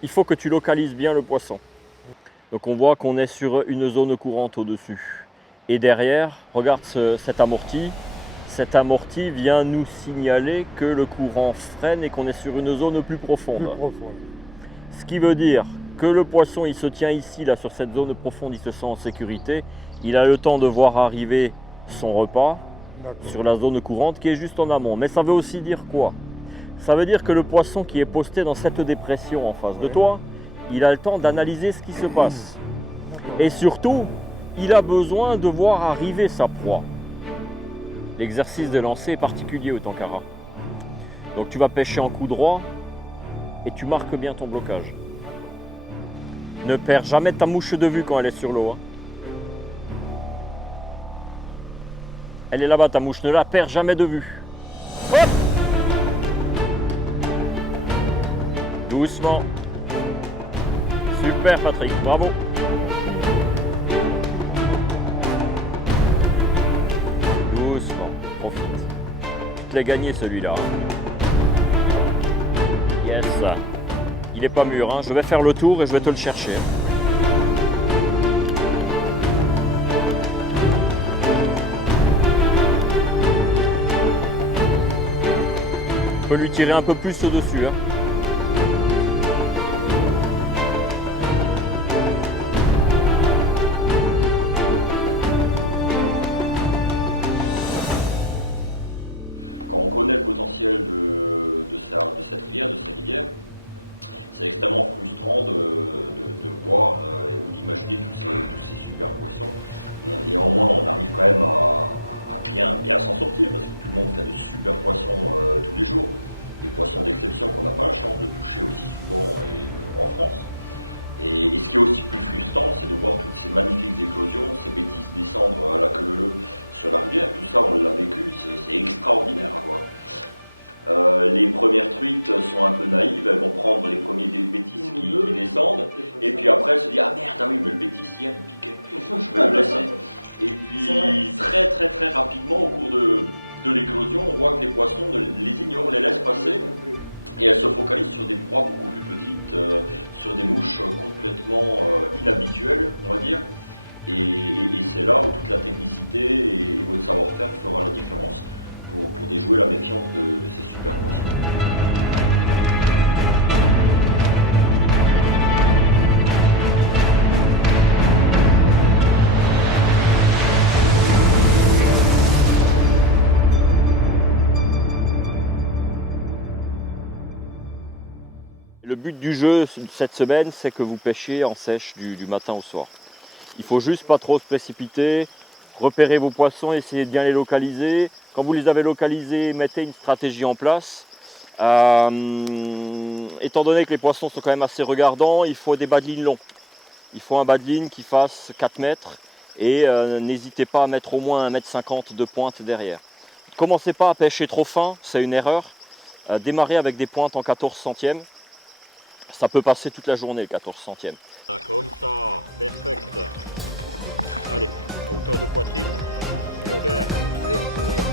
Il faut que tu localises bien le poisson. Donc on voit qu'on est sur une zone courante au-dessus. Et derrière, regarde cet amorti. Cet amorti vient nous signaler que le courant freine et qu'on est sur une zone plus profonde. Ce qui veut dire que le poisson, il se tient ici, là, sur cette zone profonde, il se sent en sécurité. Il a le temps de voir arriver son repas sur la zone courante qui est juste en amont. Mais ça veut aussi dire quoi? Ça veut dire que le poisson qui est posté dans cette dépression en face de toi, il a le temps d'analyser ce qui se passe. Et surtout, il a besoin de voir arriver sa proie. L'exercice de lancer est particulier au Tenkara. Donc tu vas pêcher en coup droit et tu marques bien ton blocage. Ne perds jamais ta mouche de vue quand elle est sur l'eau. Elle est là-bas ta mouche, ne la perds jamais de vue. Hop! Doucement. Super Patrick, bravo. Doucement, profite. Tu te l'as gagné celui-là. Yes. Il n'est pas mûr, hein. Je vais faire le tour et je vais te le chercher. Je peux lui tirer un peu plus au-dessus. Hein. Quand on connaît le potentiel de cette rivière, de ces rivières, c'est extrêmement frustrant de voir ou d'imaginer tous ces super poissons. Et néanmoins, on arrive quand même à bien s'en sortir, parce que tout le monde fait de super poissons tous les jours. Des poissons d'exception qu'on n'a pas la chance de toucher aussi souvent en France. Et ce qui est aussi plus frustrant, c'est de voir toutes ces magnifiques éclosions, ces bêtises descendre à la queue leu sur la rivière. Tout ça, on l'a vécu, c'est extraordinaire à voir. Les premières truites sont un peu naïves, elles vont prendre les premiers bêtises qui descendent, et puis après elles se disent « Ah merde, ah oui, mais le bêtise hier il piquait, je vais le laisser ». Et puis très rapidement, au cours de l'éclosion, on voit que les poissons les ignorent, les laissent passer, et elles se focalisent sur des proies beaucoup plus petites, sur des mouches complètement inhabituelles, on va dire. Et c'est là où toute la technicité et votre savoir-faire fera la différence pour déjouer la méfiance de ces super poissons. Le but du jeu cette semaine, c'est que vous pêchiez en sèche du matin au soir. Il faut juste pas trop se précipiter, repérer vos poissons, essayer de bien les localiser. Quand vous les avez localisés, mettez une stratégie en place. Étant donné que les poissons sont quand même assez regardants, il faut des bas de ligne longs. Il faut un bas de ligne qui fasse 4 mètres et n'hésitez pas à mettre au moins 1,50 m de pointe derrière. Ne commencez pas à pêcher trop fin, c'est une erreur. Démarrez avec des pointes en 14 centièmes. Ça peut passer toute la journée, le 14 centièmes. Comme ça, perfect. Allez, à hauteur de poitrine. Super. Allez, le sourire.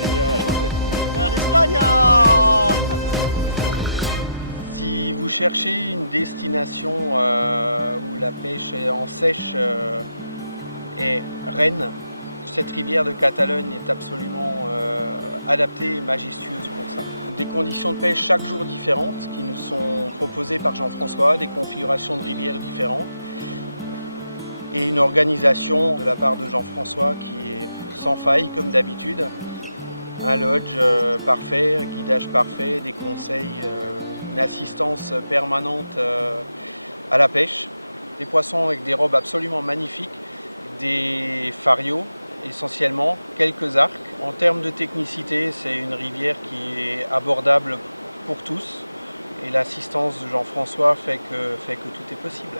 Génial. L'Espagne. Si vous cherchez une destination où la pêche en sèche est reine, cette rivière de Catalogne est absolument adaptée et majestueuse pour ça. Des conditions de pêche chaque jour différentes qui nous sont proposées par Jean-François, des configurations de rivières différentes et une organisation de la part de Jean-François qui est sans faille comme d'habitude. Un lodge parfait, un guidage parfait, des conseils, une assistance permanente à la pêche. Des poissons avec des robes absolument magnifiques, des farios essentiellement, quelques arcs. En termes de technicité, c'est une rivière qui est abordable pour tous et l'assistance de Jean-François fait que tout est possible.